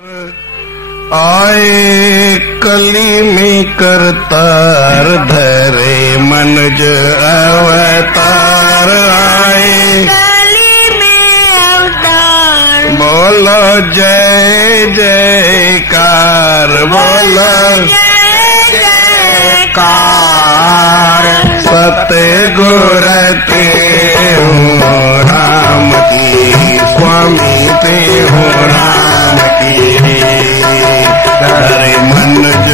आए कली में करतार धरे मनुज अवतार आए कली में अवतार। बोलो जय जयकार, बोलो जय जयकार। सतगुर ते हो राम की, स्वामी ते हो राम की। धरे मनुज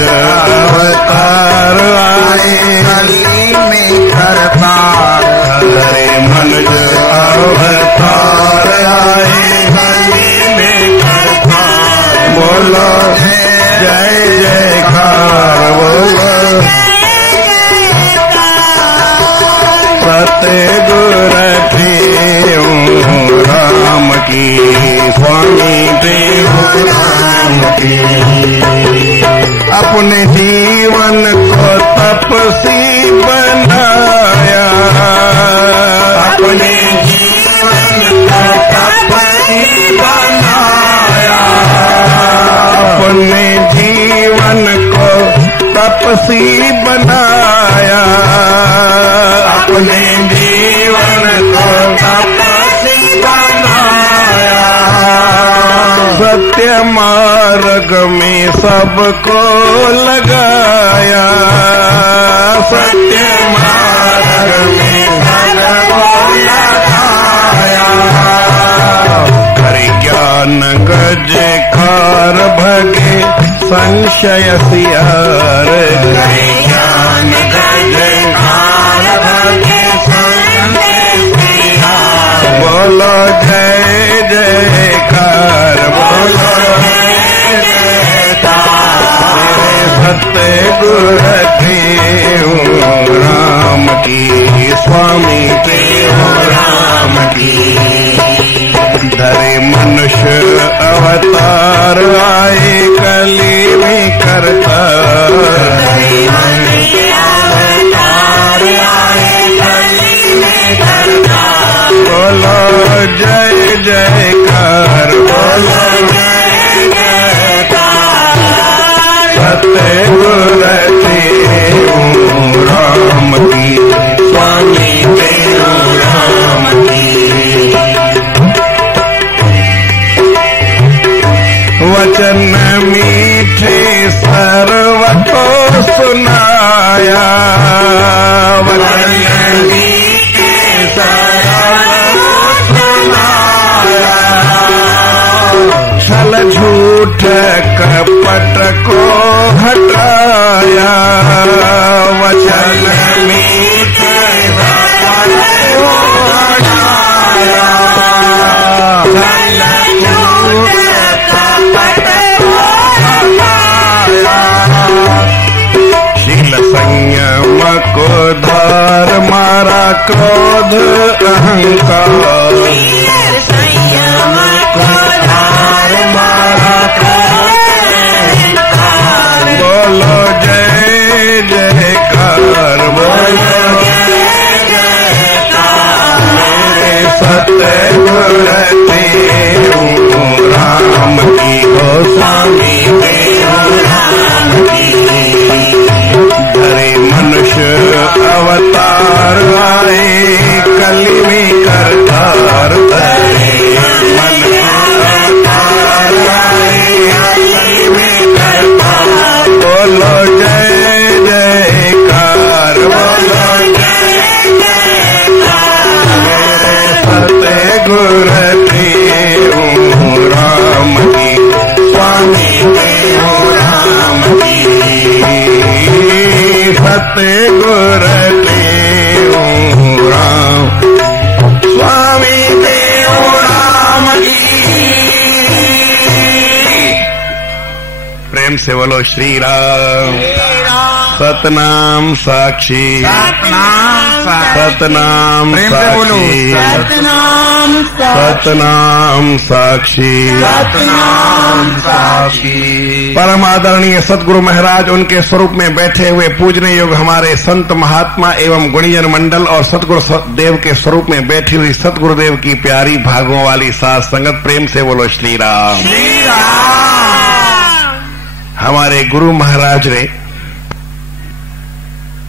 अवतार आए कली में करतार, धरे मनुज अवतार आए कली में करतार। बोलो जय जयकार, बोलो सतगुर देव राम की, स्वामी देव राम की। अपने जीवन को तपसी बनाया, अपने जीवन को तपसी बनाया, अपने जीवन को तपसी बनाया, अपने जीवन को तपसी बनाया। सत्य मार्ग में सबको लगाया, सत्य मार्ग में सबको लगाया। हरि ज्ञान गज कार भगे संशय सियार, हरि ज्ञान गज कार भगे संशय सियार। बोलो जय जयकार, बोलो जय जयकार। सतगुर देव राम की, स्वामी देव राम की। धरे मनुष्य अवतार आए कली में करतार, धरे मनुष्य अवतार आए कली में करतार। बोलो जय जयकार, बोलो जय जयकार। सतगुर देव राम की, स्वामी देव राम की। वचन मीठे सर्व को सुनाया, वचन मीठे सर्व को सुनाया। छल झूठ कपट को हटाया, वचन मीठे सर्व को हटाया। शील संयम को धार मारा क्रोध अहंकार, संयम को धार मारा क्रोध अहंकार। बोलो जय जयकार, बोलो जय जयकार। मेरे सतगुर देव राम की, हो स्वामी देव राम की। धरे मनुष्य अवतार आए कली में करतार, धरे मनुष्य अवतार आए कली में करतार। बोलो जय जयकार, बोलो जय जयकार। मेरे सतगुर देव राम की, स्वामी देव राम की। सतगुर देव राम, स्वामी देव राम की। प्रेम से बोलो श्री राम। सतनाम साक्षी, सतनाम सतनाम साक्षी, सतनाम सतनाम साक्षी, सतनाम साक्षी। परम आदरणीय सतगुरु महाराज उनके स्वरूप में बैठे हुए पूजने योग्य हमारे संत महात्मा एवं गुणीजन मंडल और सतगुरु देव के स्वरूप में बैठी हुई सतगुरुदेव की प्यारी भागों वाली साथ संगत, प्रेम से बोलो श्री राम। श्री राम। हमारे गुरु महाराज ने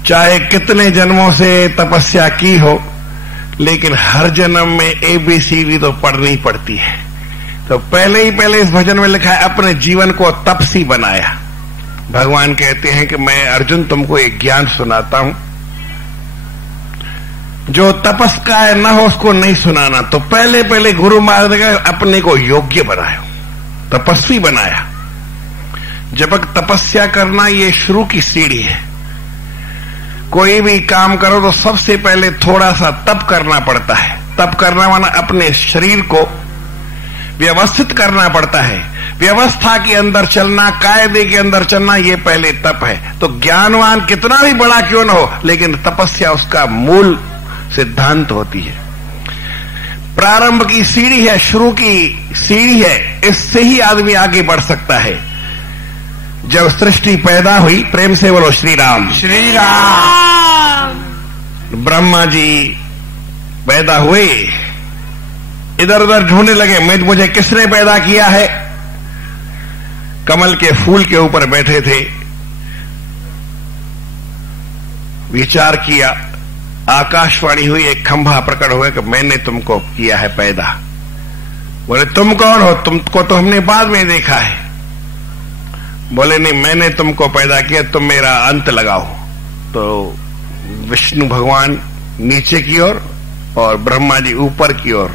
चाहे कितने जन्मों से तपस्या की हो, लेकिन हर जन्म में ABCD तो पढ़नी पड़ती है। तो पहले इस भजन में लिखा है, अपने जीवन को तपसी बनाया। भगवान कहते हैं कि मैं अर्जुन तुमको एक ज्ञान सुनाता हूं, जो तपस का है ना हो उसको नहीं सुनाना। तो पहले गुरु महाराज ने कहा अपने को योग्य बनाया, तपस्वी बनाया। जब तपस्या करना ये शुरू की सीढ़ी है। कोई भी काम करो तो सबसे पहले थोड़ा सा तप करना पड़ता है। तप करना माना अपने शरीर को व्यवस्थित करना पड़ता है। व्यवस्था के अंदर चलना, कायदे के अंदर चलना, ये पहले तप है। तो ज्ञानवान कितना भी बड़ा क्यों न हो, लेकिन तपस्या उसका मूल सिद्धांत होती है। प्रारंभ की सीढ़ी है, शुरू की सीढ़ी है। इससे ही आदमी आगे बढ़ सकता है। जब सृष्टि पैदा हुई, प्रेम से बोलो श्री राम। श्री राम। ब्रह्मा जी पैदा हुए, इधर उधर ढूंढने लगे मुझे किसने पैदा किया है। कमल के फूल के ऊपर बैठे थे, विचार किया, आकाशवाणी हुई, एक खंभा प्रकट हुआ कि मैंने तुमको किया है पैदा। बोले तुम कौन हो? तुमको तो हमने बाद में देखा है। बोले नहीं, मैंने तुमको पैदा किया, तुम मेरा अंत लगाओ। तो विष्णु भगवान नीचे की ओर और ब्रह्मा जी ऊपर की ओर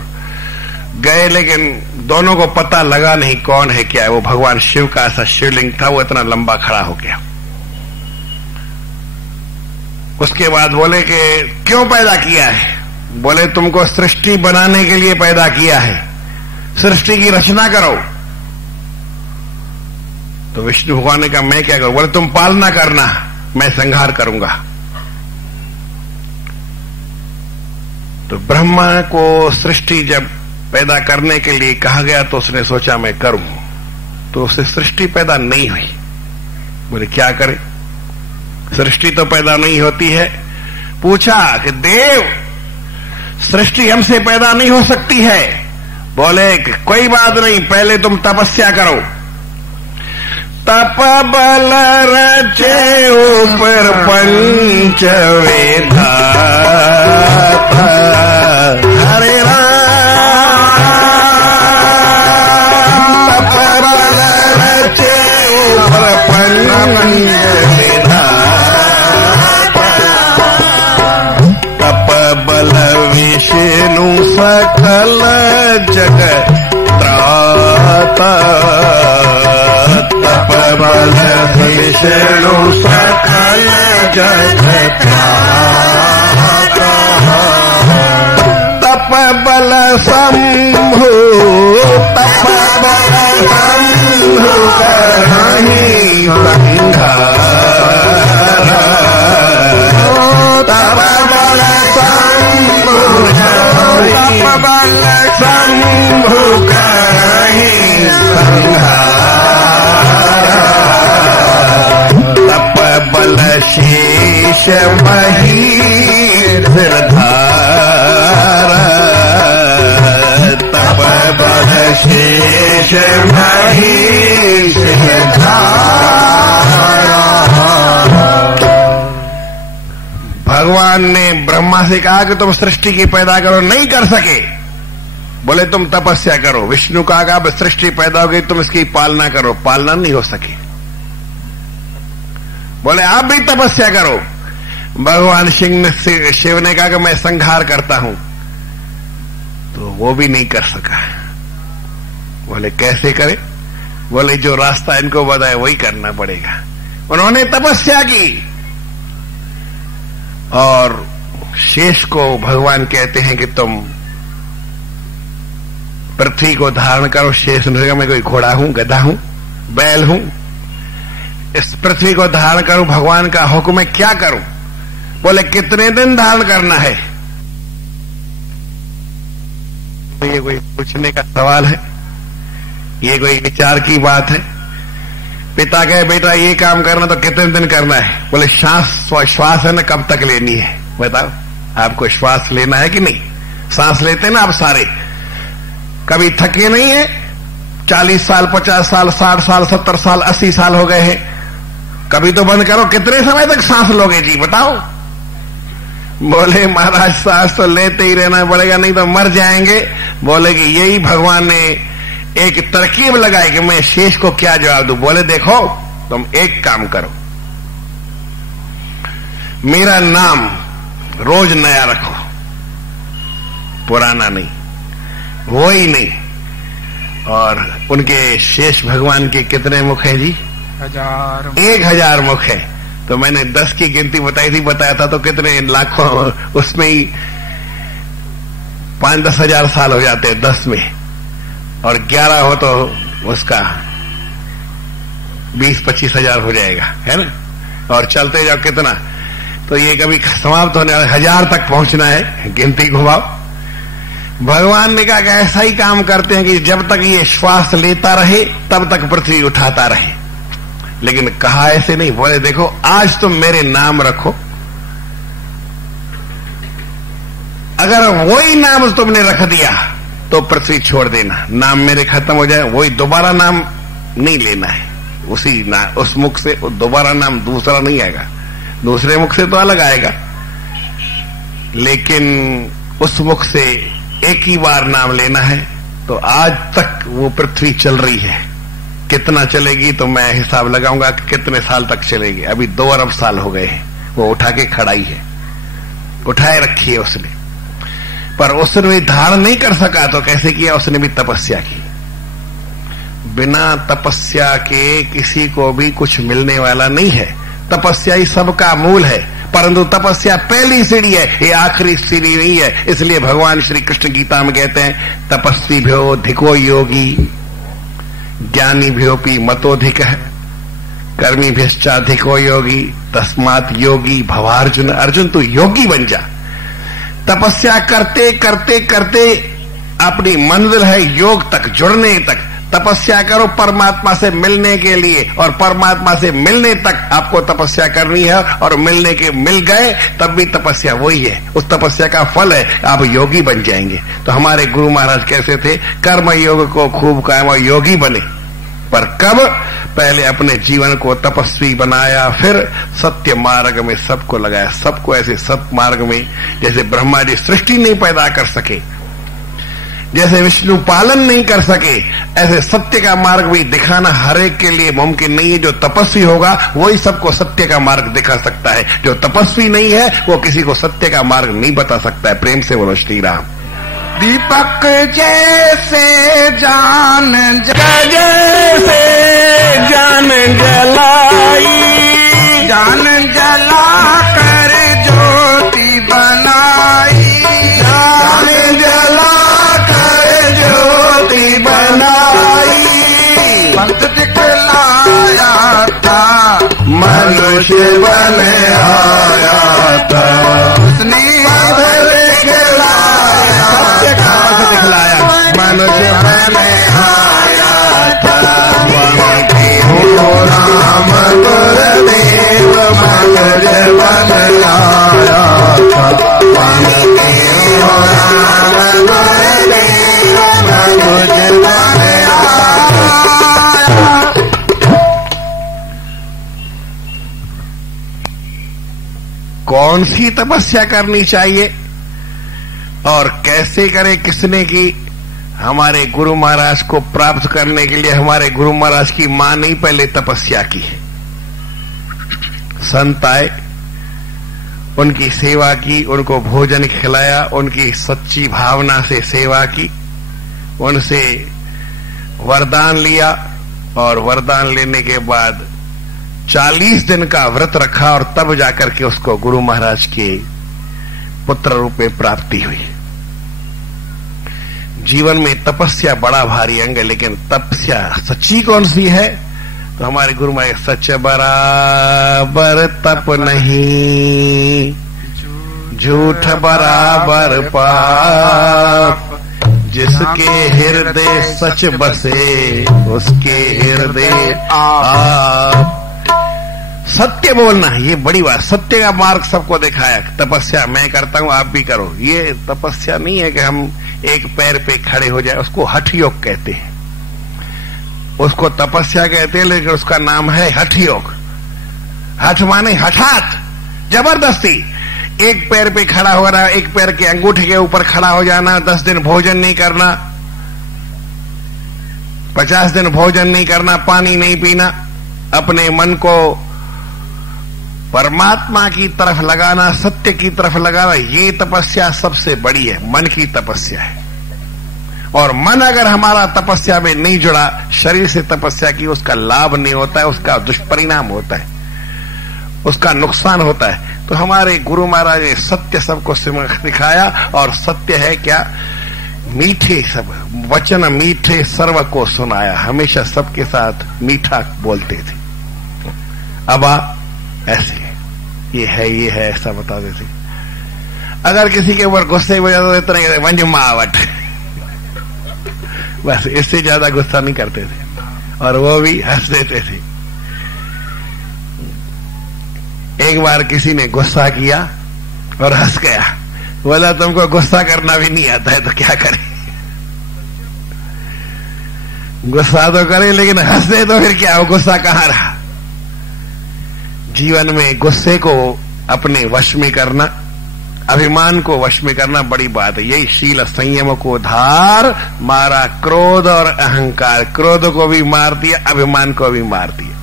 गए, लेकिन दोनों को पता लगा नहीं कौन है क्या है। वो भगवान शिव का ऐसा शिवलिंग था, वो इतना लंबा खड़ा हो गया। उसके बाद बोले कि क्यों पैदा किया है? बोले तुमको सृष्टि बनाने के लिए पैदा किया है, सृष्टि की रचना करो। तो विष्णु भगवान ने कहा मैं क्या करूं? बोले तुम पालना करना, मैं संहार करूंगा। तो ब्रह्मा को सृष्टि जब पैदा करने के लिए कहा गया तो उसने सोचा मैं करूं, तो उससे सृष्टि पैदा नहीं हुई। बोले क्या करें, सृष्टि तो पैदा नहीं होती है। पूछा कि देव सृष्टि हमसे पैदा नहीं हो सकती है। बोले कोई बात नहीं, पहले तुम तपस्या करो। तप बल रचे ऊपर पंच वेदा, हरे राम। तप बल रचे ऊपर पंच वेदा, तप बल विष्णु सकल जगत त्राता, तप बल विष्णु सकल जगत त्राता, तप बल शंभु, तप बल शंभु करहि संहार, तप बल शंभु, तप बल शंभु करहि संहार, तप बल शेष महीधर धारा, तप बल शेष महीधर धारा। भगवान ने ब्रह्मा से कहा कि तुम सृष्टि की पैदा करो, नहीं कर सके। बोले तुम तपस्या करो। विष्णु कहा कि अब सृष्टि पैदा हो गई, तुम इसकी पालना करो। पालना नहीं हो सकी। बोले आप भी तपस्या करो। भगवान शिव ने कहा कि मैं संहार करता हूं, तो वो भी नहीं कर सका। बोले कैसे करे? बोले जो रास्ता इनको बताया वही करना पड़ेगा। उन्होंने तपस्या की और शेष को भगवान कहते हैं कि तुम पृथ्वी को धारण करो। शेष ने कहा मैं कोई घोड़ा हूं, गधा हूं, बैल हूं, इस पृथ्वी को धारण करूं। भगवान का हुक्म है, क्या करूं? बोले कितने दिन धारण करना है? ये कोई पूछने का सवाल है? ये कोई विचार की बात है? पिता कहे बेटा ये काम करना तो कितने दिन करना है? बोले श्वास है ना, कब तक लेनी है बताओ? आपको श्वास लेना है कि नहीं? सांस लेते ना आप सारे, कभी थके नहीं है? 40 साल, 50 साल, 60 साल, 70 साल, 80 साल हो गए हैं, कभी तो बंद करो। कितने समय तक सांस लोगे जी बताओ? बोले महाराज सांस तो लेते ही रहना पड़ेगा, नहीं तो मर जाएंगे। बोले कि यही भगवान ने एक तरकीब लगाई कि मैं शेष को क्या जवाब दूं। बोले देखो तुम एक काम करो, मेरा नाम रोज नया रखो, पुराना नहीं, वो ही नहीं। और उनके शेष भगवान के कितने मुख हैं जी? 1000 मुख है। तो मैंने 10 की गिनती बताया था तो कितने लाखों, उसमें ही 5-10 हजार साल हो जाते हैं 10 में, और 11 हो तो उसका 20-25 हजार हो जाएगा, है ना? और चलते जाओ कितना, तो ये कभी समाप्त होने वाला, 1000 तक पहुंचना है, गिनती घुमाओ। भगवान ने कहा कि ऐसा ही काम करते हैं कि जब तक ये श्वास लेता रहे तब तक पृथ्वी उठाता रहे। लेकिन कहा ऐसे नहीं, बोले देखो आज तुम मेरे नाम रखो, अगर वही नाम तुमने रख दिया तो पृथ्वी छोड़ देना, नाम मेरे खत्म हो जाए, वही दोबारा नाम नहीं लेना है, उस मुख से दोबारा नाम दूसरा नहीं आएगा, दूसरे मुख से तो अलग आएगा, लेकिन उस मुख से एक ही बार नाम लेना है। तो आज तक वो पृथ्वी चल रही है, कितना चलेगी तो मैं हिसाब लगाऊंगा कि कितने साल तक चलेगी। अभी 2 अरब साल हो गए हैं, वो उठा के खड़ाई है, उठाए रखी है उसने, पर उसने धारण नहीं कर सका तो कैसे किया? उसने भी तपस्या की। बिना तपस्या के किसी को भी कुछ मिलने वाला नहीं है, तपस्या ही सबका मूल है, परंतु तपस्या पहली सीढ़ी है, ये आखिरी सीढ़ी नहीं है। इसलिए भगवान श्री कृष्ण गीता में कहते हैं तपस्वी भ्यो धिको योगी, ज्ञानी भ्योपि मतोधिक है, कर्मी भ्यश्चाधिको योगी, तस्मात् योगी भवार्जुन। अर्जुन तू योगी बन जा। तपस्या करते करते करते अपनी मंजिल है योग तक, जुड़ने तक। तपस्या करो परमात्मा से मिलने के लिए, और परमात्मा से मिलने तक आपको तपस्या करनी है, और मिलने के मिल गए तब भी तपस्या वही है, उस तपस्या का फल है आप योगी बन जाएंगे। तो हमारे गुरु महाराज कैसे थे? कर्म योग को खूब कायम योगी बने, पर कब? पहले अपने जीवन को तपस्वी बनाया, फिर सत्य मार्ग में सबको लगाया। सबको ऐसे सत्य मार्ग में, जैसे ब्रह्मा जी सृष्टि नहीं पैदा कर सके, जैसे विष्णु पालन नहीं कर सके, ऐसे सत्य का मार्ग भी दिखाना हर एक के लिए मुमकिन नहीं है। जो तपस्वी होगा वही सबको सत्य का मार्ग दिखा सकता है, जो तपस्वी नहीं है वो किसी को सत्य का मार्ग नहीं बता सकता है। प्रेम से बोलो श्री राम। दीपक जैसे जान जैसे जान जलाई, जान जला कर ज्योति बनाई, जान जला कर ज्योति बनाई, पंथ दिखलाया था मनुष्य बन आया था, उसने दिखलाया मनुष्य बन आया था। राम गुरुदेव मनुष्य बन आया था, मनुष्य बन आया। कौन सी तपस्या करनी चाहिए और कैसे करे, किसने की? हमारे गुरु महाराज को प्राप्त करने के लिए हमारे गुरु महाराज की मां ने पहले तपस्या की। संत आए, उनकी सेवा की, उनको भोजन खिलाया, उनकी सच्ची भावना से सेवा की, उनसे वरदान लिया, और वरदान लेने के बाद 40 दिन का व्रत रखा, और तब जाकर के उसको गुरु महाराज के पुत्र रूप में प्राप्ति हुई। जीवन में तपस्या बड़ा भारी अंग है, लेकिन तपस्या सच्ची कौन सी है? तो हमारे गुरु महाराज, सच बराबर तप नहीं, झूठ बराबर पाप, जिसके हृदय सच बसे उसके हृदय आप। सत्य बोलना, ये बड़ी बात। सत्य का मार्ग सबको दिखाया। तपस्या मैं करता हूं, आप भी करो। ये तपस्या नहीं है कि हम एक पैर पे खड़े हो जाए, उसको हठ योग कहते हैं। उसको तपस्या कहते हैं, लेकिन उसका नाम है हठ योग। हठ माने हठात, जबरदस्ती। एक पैर पे खड़ा हो रहा, एक पैर के अंगूठे के ऊपर खड़ा हो जाना, 10 दिन भोजन नहीं करना, 50 दिन भोजन नहीं करना, पानी नहीं पीना, अपने मन को परमात्मा की तरफ लगाना, सत्य की तरफ लगाना, ये तपस्या सबसे बड़ी है, मन की तपस्या है। और मन अगर हमारा तपस्या में नहीं जुड़ा, शरीर से तपस्या की, उसका लाभ नहीं होता है, उसका दुष्परिणाम होता है, उसका नुकसान होता है। तो हमारे गुरु महाराज ने सत्य सबको सिखाया, और सत्य है क्या? मीठे सब वचन, मीठे सर्व को सुनाया। हमेशा सबके साथ मीठा बोलते थे। अब ऐसे ये है ऐसा बताते थे। अगर किसी के ऊपर गुस्से हो जाता तो इतना कहते वंजमावट, बस इससे ज्यादा गुस्सा नहीं करते थे, और वो भी हंस देते थे। एक बार किसी ने गुस्सा किया और हंस गया, बोला तुमको गुस्सा करना भी नहीं आता है तो क्या करें? गुस्सा तो करे लेकिन हंस दे तो फिर क्या हो, गुस्सा कहां रहा? जीवन में गुस्से को अपने वश में करना, अभिमान को वश में करना बड़ी बात है। यही शील संयम को धार मारा क्रोध और अहंकार, क्रोध को भी मार दिया, अभिमान को भी मार दिया।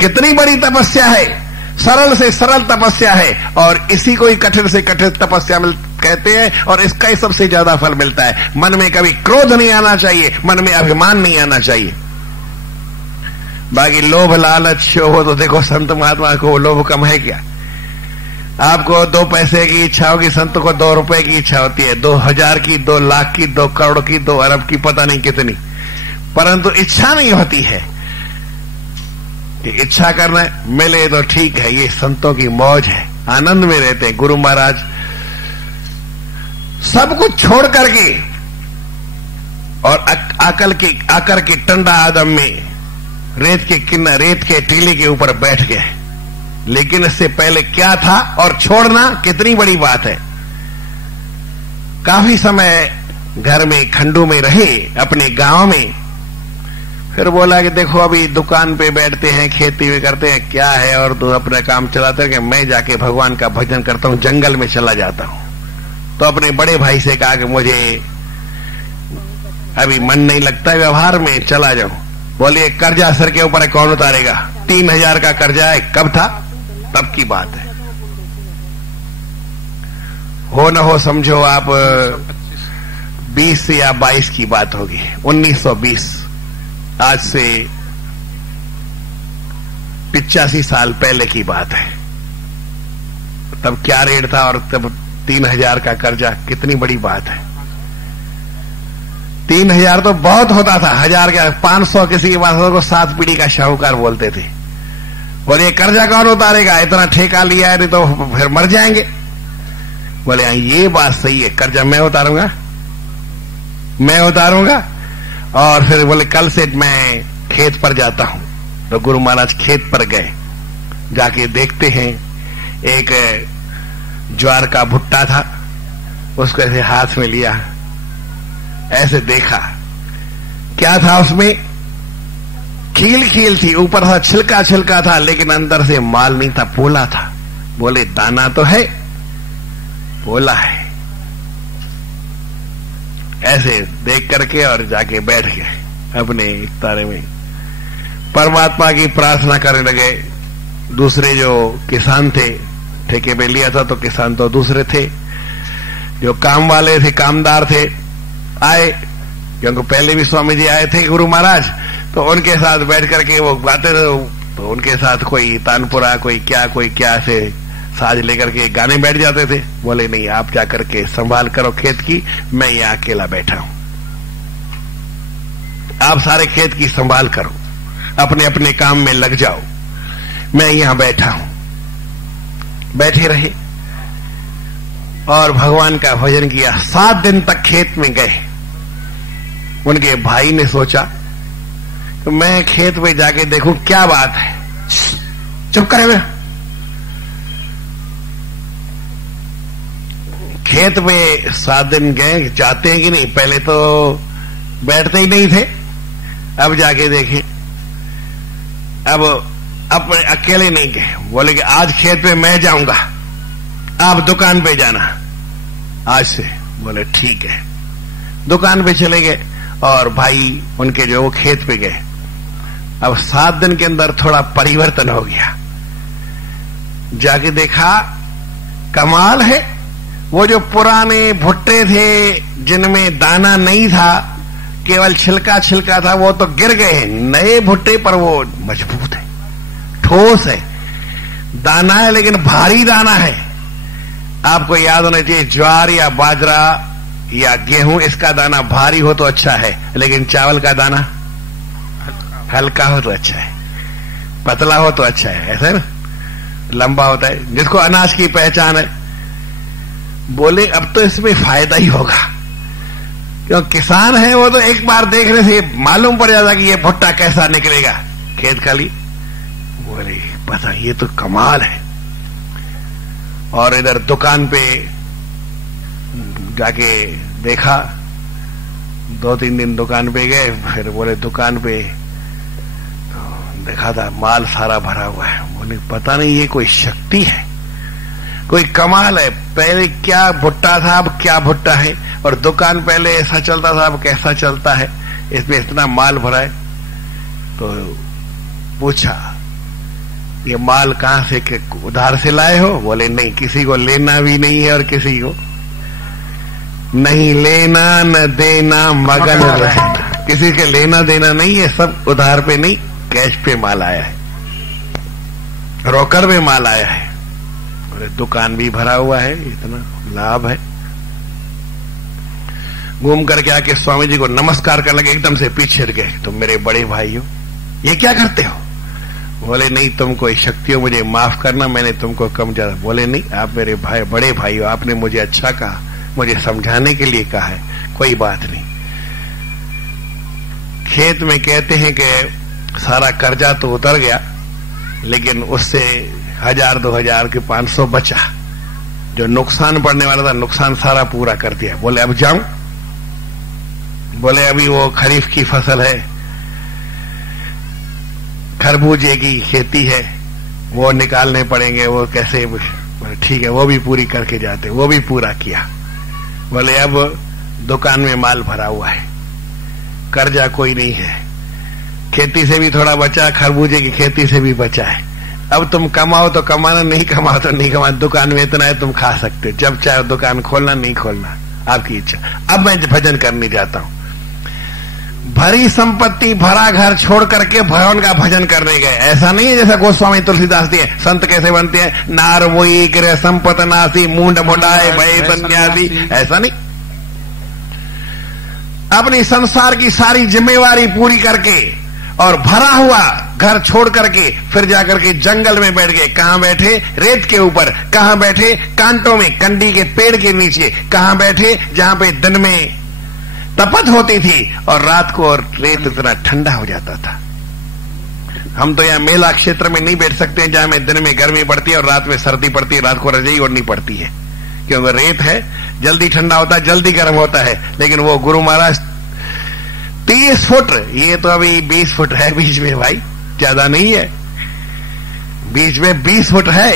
कितनी बड़ी तपस्या है, सरल से सरल तपस्या है, और इसी को ही कठिन से कठिन तपस्या कहते हैं, और इसका ही सबसे ज्यादा फल मिलता है। मन में कभी क्रोध नहीं आना चाहिए, मन में अभिमान नहीं आना चाहिए। बाकी लोभ लालच शोभ, तो देखो संत महात्मा को लोभ कम है क्या? आपको 2 पैसे की इच्छा होगी, संत को 2 रुपए की इच्छा होती है, 2000 की, 2 लाख की, 2 करोड़ की, 2 अरब की, पता नहीं कितनी, परंतु इच्छा नहीं होती है कि इच्छा करना मिले तो ठीक है। ये संतों की मौज है, आनंद में रहते हैं। गुरु महाराज सब कुछ छोड़ करके और आकर के टंडा आदम में रेत के टीले के ऊपर बैठ गए। लेकिन इससे पहले क्या था और छोड़ना कितनी बड़ी बात है। काफी समय घर में खंडू में रहे, अपने गांव में। फिर बोला कि देखो अभी दुकान पे बैठते हैं, खेती में करते हैं, क्या है, और तो अपना काम चलाते हैं कि मैं जाके भगवान का भजन करता हूं, जंगल में चला जाता हूं। तो अपने बड़े भाई से कहा कि मुझे अभी मन नहीं लगता व्यवहार में, चला जाऊं। बोले कर्जा सर के ऊपर कौन उतारेगा? 3000 का कर्जा है। कब था? तब की बात है। हो न हो समझो आप 20 या 22 की बात होगी, 1920, आज से 85 साल पहले की बात है। तब क्या रेट था, और तब 3000 का कर्जा कितनी बड़ी बात है। 3000 तो बहुत होता था, 1000 का 500 किसी के पास को 7 पीढ़ी का शाहूकार बोलते थे। बोले कर्जा कौन उतारेगा, इतना ठेका लिया है, नहीं तो फिर मर जाएंगे। बोले ये बात सही है, कर्जा मैं उतारूंगा। और फिर बोले कल से मैं खेत पर जाता हूं। तो गुरु महाराज खेत पर गए, जाके देखते हैं एक ज्वार का भुट्टा था, उसको ऐसे हाथ में लिया, ऐसे देखा, क्या था उसमें? खील थी, ऊपर था छिलका था, लेकिन अंदर से माल नहीं था, पोला था। बोले दाना तो है, पोला है। ऐसे देख करके और जाके बैठ गए अपने तारे में, परमात्मा की प्रार्थना करने लगे। दूसरे जो किसान थे, ठेके पे लिया था तो किसान तो दूसरे थे, जो काम वाले थे, कामदार थे, आए, क्योंकि पहले भी स्वामी जी आए थे गुरु महाराज, तो उनके साथ बैठ करके वो गाते थे। तो उनके साथ कोई तानपुरा, कोई क्या से साज लेकर के गाने बैठ जाते थे। बोले नहीं, आप जाकर के संभाल करो खेत की, मैं यहां अकेला बैठा हूं, आप सारे खेत की संभाल करो, अपने अपने काम में लग जाओ, मैं यहां बैठा हूं। बैठे रहे और भगवान का भजन किया। 7 दिन तक खेत में गए। उनके भाई ने सोचा तो मैं खेत में जाके देखूं क्या बात है। चुप करे हुए। खेत में 7 दिन गए, जाते हैं कि नहीं, पहले तो बैठते ही नहीं थे, अब जाके देखे, अब अपने अकेले नहीं गए, बोले कि आज खेत पे मैं जाऊंगा, आप दुकान पे जाना आज से। बोले ठीक है। दुकान पे चले गए और भाई उनके जो वो खेत पे गए। अब 7 दिन के अंदर थोड़ा परिवर्तन हो गया। जाके देखा, कमाल है, वो जो पुराने भुट्टे थे जिनमें दाना नहीं था, केवल छिलका छिलका था, वो तो गिर गए। नए भुट्टे पर वो मजबूत है, ठोस है, दाना है लेकिन भारी दाना है। आपको याद होना चाहिए, ज्वार या बाजरा या गेहूं, इसका दाना भारी हो तो अच्छा है, लेकिन चावल का दाना हल्का हो तो अच्छा है, पतला हो तो अच्छा है, ऐसा है ना, लंबा होता है, जिसको अनाज की पहचान है। बोले अब तो इसमें फायदा ही होगा, क्यों किसान है वो तो एक बार देखने से मालूम पड़ जाता कि ये भुट्टा कैसा निकलेगा खेत खाली। बोले पता, ये तो कमाल है। और इधर दुकान पे जाके देखा, 2-3 दिन दुकान पे गए, फिर बोले दुकान पे देखा था माल सारा भरा हुआ है। बोले पता नहीं ये कोई शक्ति है, कोई कमाल है, पहले क्या भुट्टा था अब क्या भुट्टा है, और दुकान पहले ऐसा चलता था अब कैसा चलता है, इसमें इतना माल भरा है। तो पूछा ये माल कहां से, उधार से लाए हो? बोले नहीं, किसी को लेना भी नहीं है और किसी को नहीं लेना, न देना मगन रहना, किसी के लेना देना नहीं है, सब उधार पे नहीं, कैश पे माल आया है, रोकड़ पे माल आया है। बोले दुकान भी भरा हुआ है, इतना लाभ है। घूम करके आके स्वामी जी को नमस्कार करने लगे, एकदम से पीछे हट गए। तुम मेरे बड़े भाई हो, ये क्या करते हो? बोले नहीं, तुम कोई शक्ति हो, मुझे माफ करना, मैंने तुमको कम ज्यादा। बोले नहीं, आप मेरे भाई, बड़े भाई हो, आपने मुझे अच्छा कहा, मुझे समझाने के लिए कहा है, कोई बात नहीं। खेत में कहते हैं कि सारा कर्जा तो उतर गया, लेकिन उससे 1000-2000 के 500 बचा, जो नुकसान पड़ने वाला था नुकसान सारा पूरा कर दिया। बोले अब जाऊं? बोले अभी वो खरीफ की फसल है, खरबूजे की खेती है, वो निकालने पड़ेंगे, वो कैसे? ठीक है, वो भी पूरी करके जाते, वो भी पूरा किया। बोले अब दुकान में माल भरा हुआ है, कर्जा कोई नहीं है, खेती से भी थोड़ा बचा, खरबूजे की खेती से भी बचा है, अब तुम कमाओ तो कमाना, नहीं कमाओ तो नहीं कमाना, दुकान में इतना है तुम खा सकते हो, जब चाहे दुकान खोलना, नहीं खोलना आपकी इच्छा। अब मैं भजन करने जाता हूं। भरी संपत्ति भरा घर छोड़ करके भगवान का भजन करने गए। ऐसा नहीं है जैसा गोस्वामी तुलसीदास दिए, संत कैसे बनते हैं, नार मोई गिरे संपत नासी, मूंड मुंडाए भय सन्यासी, ऐसा नहीं। अपनी संसार की सारी जिम्मेवारी पूरी करके और भरा हुआ घर छोड़ करके फिर जाकर के जंगल में बैठ गए। कहां बैठे? रेत के ऊपर। कहां बैठे? कांटों में, कंडी के पेड़ के नीचे। कहां बैठे? जहां पे दिन में तपत होती थी और रात को और रेत इतना ठंडा हो जाता था। हम तो यहाँ मेला क्षेत्र में नहीं बैठ सकते हैं, जहां में दिन में गर्मी पड़ती है और रात में सर्दी पड़ती है, रात को रजाई ओढ़नी पड़ती है, क्योंकि रेत है, जल्दी ठंडा होता है, जल्दी गर्म होता है। लेकिन वो गुरु महाराज 30 फुट, ये तो अभी 20 फुट है बीच में, भाई ज्यादा नहीं है, बीच में 20 फुट है,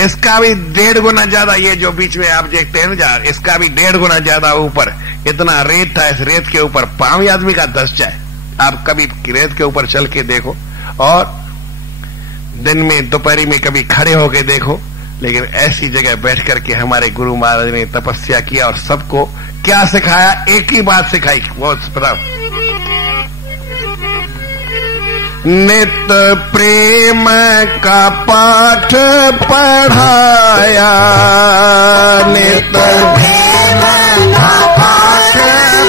इसका भी 1.5 गुना ज्यादा, ये जो बीच में आप देखते हैं ना, इसका भी 1.5 गुना ज्यादा ऊपर इतना रेत था। इस रेत के ऊपर पांव आदमी का धस जाए। आप कभी रेत के ऊपर चल के देखो और दिन में दोपहरी में कभी खड़े होके देखो, लेकिन ऐसी जगह बैठ करके हमारे गुरु महाराज ने तपस्या किया और सबको क्या सिखाया? एक ही बात सिखाई, वो बताओ, नित प्रेम का पाठ पढ़ाया, नित प्रेम का पाठ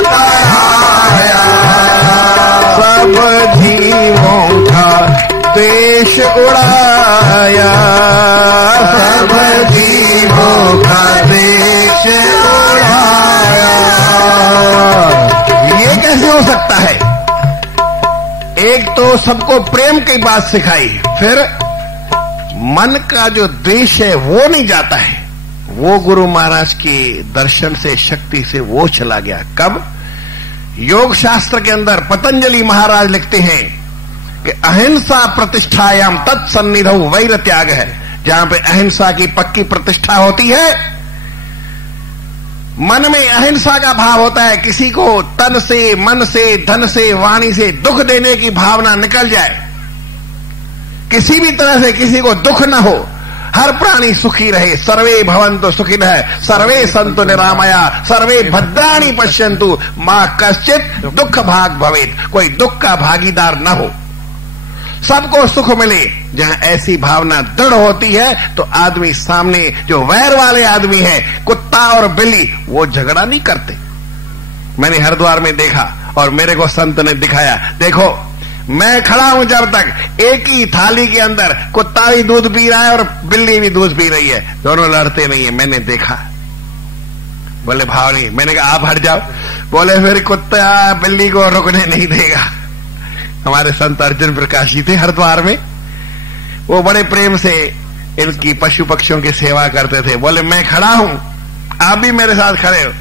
पढ़ाया, सब जीवों का द्वेष उड़ाया, सब जीवों का द्वेष उड़ाया। ये कैसे हो सकता है? एक तो सबको प्रेम की बात सिखाई, फिर मन का जो द्वेष है वो नहीं जाता है, वो गुरु महाराज के दर्शन से, शक्ति से वो चला गया। कब? योग शास्त्र के अंदर पतंजलि महाराज लिखते हैं कि अहिंसा प्रतिष्ठायाम तत्सन्निधौ वैर त्याग है। जहां पे अहिंसा की पक्की प्रतिष्ठा होती है, मन में अहिंसा का भाव होता है, किसी को तन से, मन से, धन से, वाणी से दुख देने की भावना निकल जाए, किसी भी तरह से किसी को दुख न हो, हर प्राणी सुखी रहे, सर्वे भवन्तु सुखिनः सर्वे सन्तु निरामया सर्वे भद्राणि पश्यन्तु मां कश्चित् दुख भाग भवेत्। कोई दुख का भागीदार न हो, सबको सुख मिले। जहां ऐसी भावना दृढ़ होती है तो आदमी सामने जो वैर वाले आदमी है, कुत्ता और बिल्ली, वो झगड़ा नहीं करते। मैंने हरिद्वार में देखा और मेरे को संत ने दिखाया, देखो मैं खड़ा हूं जब तक एक ही थाली के अंदर कुत्ता भी दूध पी रहा है और बिल्ली भी दूध पी रही है, दोनों लड़ते नहीं है, मैंने देखा। बोले भाव नहीं, मैंने कहा आप हट जाओ। बोले फिर कुत्ता बिल्ली को रुकने नहीं देगा। हमारे संत अर्जुन प्रकाश जी थे हरिद्वार में, वो बड़े प्रेम से इनकी पशु पक्षियों की सेवा करते थे। बोले मैं खड़ा हूं, आप भी मेरे साथ खड़े हो।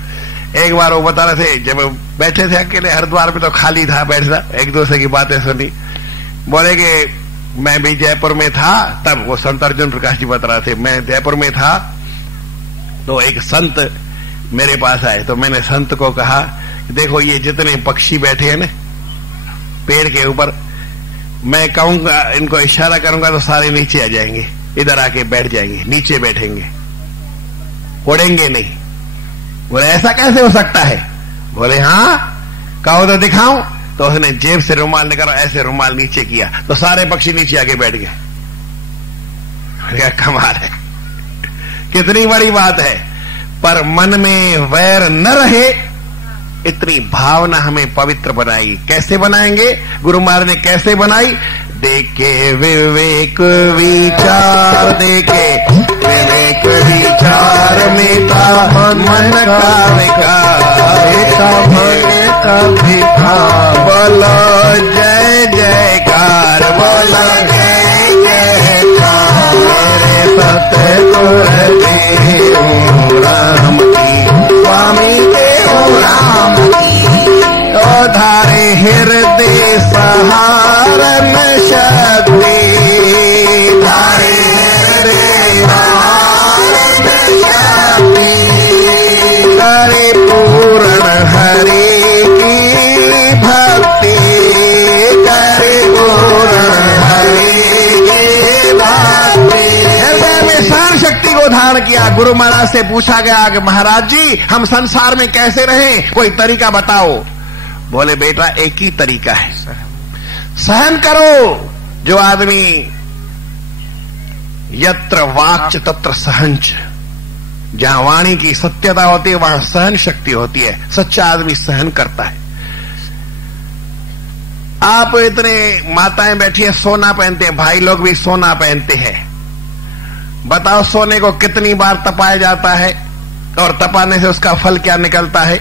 एक बार वो बता रहे थे, जब बैठे थे अकेले हरिद्वार में तो खाली था, बैठा, एक दूसरे की बातें सुनी। बोले कि मैं भी जयपुर में था, तब वो संत अर्जुन प्रकाश जी बता रहे थे, मैं जयपुर में था तो एक संत मेरे पास आए, तो मैंने संत को कहा देखो ये जितने पक्षी बैठे हैं ना पेड़ के ऊपर, मैं कहूंगा इनको इशारा करूंगा तो सारे नीचे आ जाएंगे, इधर आके बैठ जाएंगे, नीचे बैठेंगे, उड़ेंगे नहीं। बोले ऐसा कैसे हो सकता है? बोले हाँ, कहो तो दिखाऊं। तो उसने जेब से रुमाल निकाला, ऐसे रुमाल नीचे किया तो सारे पक्षी नीचे आके बैठ गए। क्या कमाल है, कितनी बड़ी बात है। पर मन में वैर न रहे, इतनी भावना हमें पवित्र बनाएगी। कैसे बनाएंगे? गुरु महाराज ने कैसे बनाई? देखे विवेक विचार, देखे विवेक विचार मेता मन का विकार, मन का विकार। बोलो जय जयकार, बोलो जय जयकार। मेरे सतगुरु देव राम की, स्वामी देव राम की। धारे हृदय सहारन शक्ति, धारे हृदय सहारन शक्ति। करे पूर्ण हरि की भक्ति, करे पूर्ण हरि की भक्ति। हृदय में सहन शक्ति को धारण किया। गुरु महाराज से पूछा गया कि महाराज जी हम संसार में कैसे रहें, कोई तरीका बताओ। बोले बेटा एक ही तरीका है, सहन करो। जो आदमी यत्र वाक्च तत्र सहंच, जहां वाणी की सत्यता होती है वहां सहन शक्ति होती है। सच्चा आदमी सहन करता है। आप इतने माताएं बैठी हैं सोना पहनते हैं, भाई लोग भी सोना पहनते हैं। बताओ सोने को कितनी बार तपाया जाता है और तपाने से उसका फल क्या निकलता है,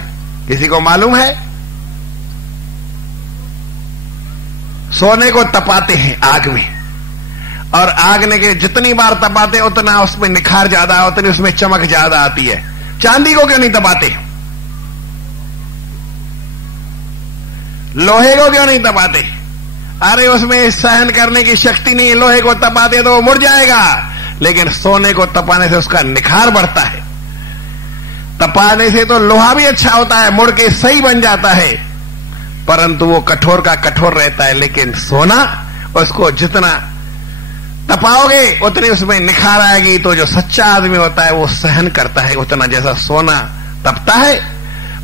किसी को मालूम है? सोने को तपाते हैं आग में, और आग ने के जितनी बार तपाते उतना उसमें निखार ज्यादा, उतनी उसमें चमक ज्यादा आती है। चांदी को क्यों नहीं तपाते? लोहे को क्यों नहीं तपाते? अरे उसमें सहन करने की शक्ति नहीं, लोहे को तपाते तो वो मुड़ जाएगा, लेकिन सोने को तपाने से उसका निखार बढ़ता है। तपाने से तो लोहा भी अच्छा होता है, मुड़ के सही बन जाता है, परंतु वो कठोर का कठोर रहता है। लेकिन सोना, उसको जितना तपाओगे उतनी उसमें निखार आएगी। तो जो सच्चा आदमी होता है वो सहन करता है उतना, जैसा सोना तपता है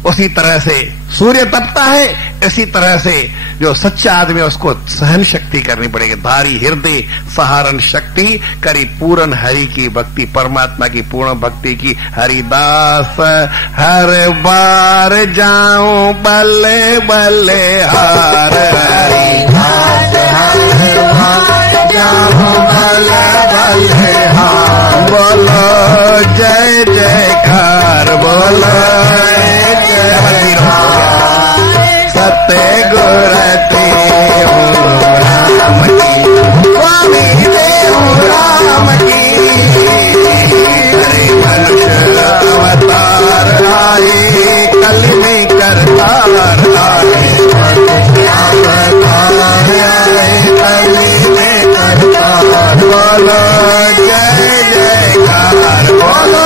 उसी तरह से सूर्य तपता है, इसी तरह से जो सच्चा आदमी है उसको सहन शक्ति करनी पड़ेगी। धारी हृदय सहारण शक्ति, करी पूर्ण हरि की भक्ति, परमात्मा की पूर्ण भक्ति की। हरिदास हर बार जाऊं बल्ले बल्ले हार, हरिदास हर बार जाऊं बल्ले बल्ले हार। बोलो जय जयकार, बोलो सत्य गुरु देव राम की, स्वामी देव राम की। हरे मनुष्य अवतार आए, कल में करतार आए। बोलो जय जयकार बोलो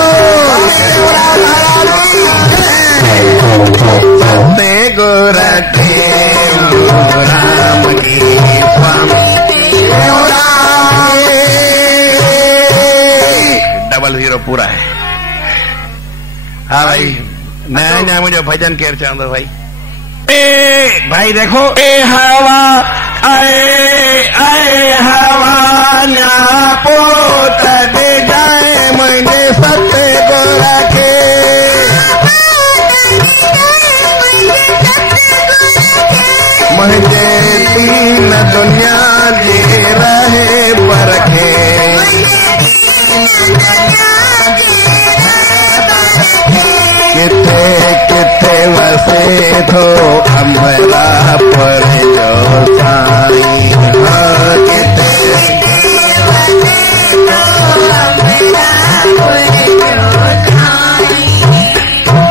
सत्य गुरते राम की स्वामी 00 पूरा है। हाँ भाई नया मुझे भजन केर चाहूँ भाई। ए भाई देखो ए हवा आए आए हवा ना पोत दे जाए मुझे सत्य गोरा के मुझे तीन दुनिया दे रहे परखे किथे किथे वसे थो अमरा पर जो साईं किथे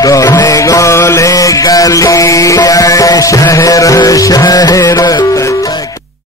गोले गोले गली शहर शहर